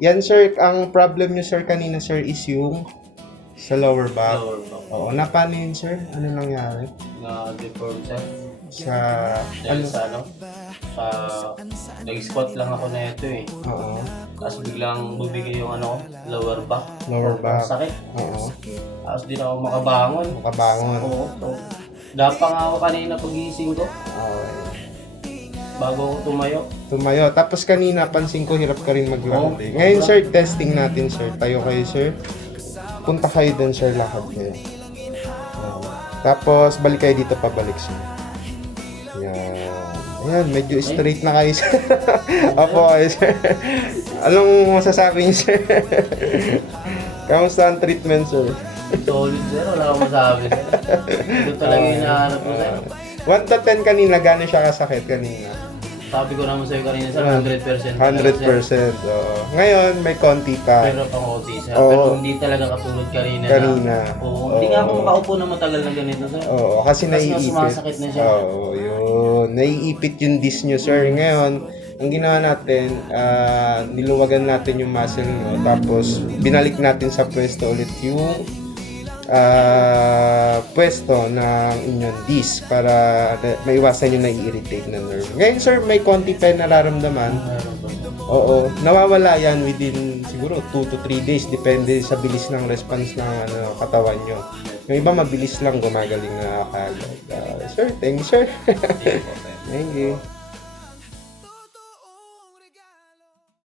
Yan sir, ang problem nyo sir kanina sir is yung sa lower back. Lower back. Oo, na paano yun sir? Ano nangyari? Na-deform sir. Sa, Dahil ano? sa ano? Sa... Nag-squat lang ako na ito eh. Oo, Tapos biglang bumigay yung ano ko, lower back. lower back. Sakit. Oo, Tapos di na ako makabangon. makabangon. Oo. So, dapa nga ako kanina pagising ko. Okay. Bago ako tumayo. Tumayo. Tapos kanina, pansin ko, hirap ka rin maglakad Oo. eh. Ngayon sir, testing natin sir. Tayo kayo sir. Punta kayo dun sir, lakad kayo. Oo. Tapos, balik kayo dito, pabalik sir. Yan. Ayan, medyo straight na kayo sir. Opo kayo sir. Anong masasabi niyo sir? Kamusta ang treatment sir? Solid sir, wala akong masabi sir. Ito talaga yung hinahanap ko sir. 1 to 10 kanina, gano'n siya kasakit kanina? Sabi ko naman sa'yo kanina sir, 100%. 100%. Oo. Ngayon, may konti pa. Pero pang OT sir. Oo. Pero hindi talaga katulad kanina. Kanina. Oo. Hindi nga ako Oo. makaupo na matagal na ganito sir. Oo, kasi Tapos nga naiipit. sumasakit na siya. Oo, yun. Naiipit yung disc nyo, sir. Ngayon, ang ginawa natin, niluwagan natin yung muscle nyo. Tapos, binalik natin sa pwesto ulit yung pwesto ng inyong disc para maiwasan yung nai-irritate na nerve. Ngayon, sir, may konti pa yung nararamdaman. Oo, nawawala yan within siguro 2 to 3 days. Depende sa bilis ng response ng katawan nyo. Yung iba mabilis lang, gumagaling na kagad. Sir, thank you, sir. Thank you.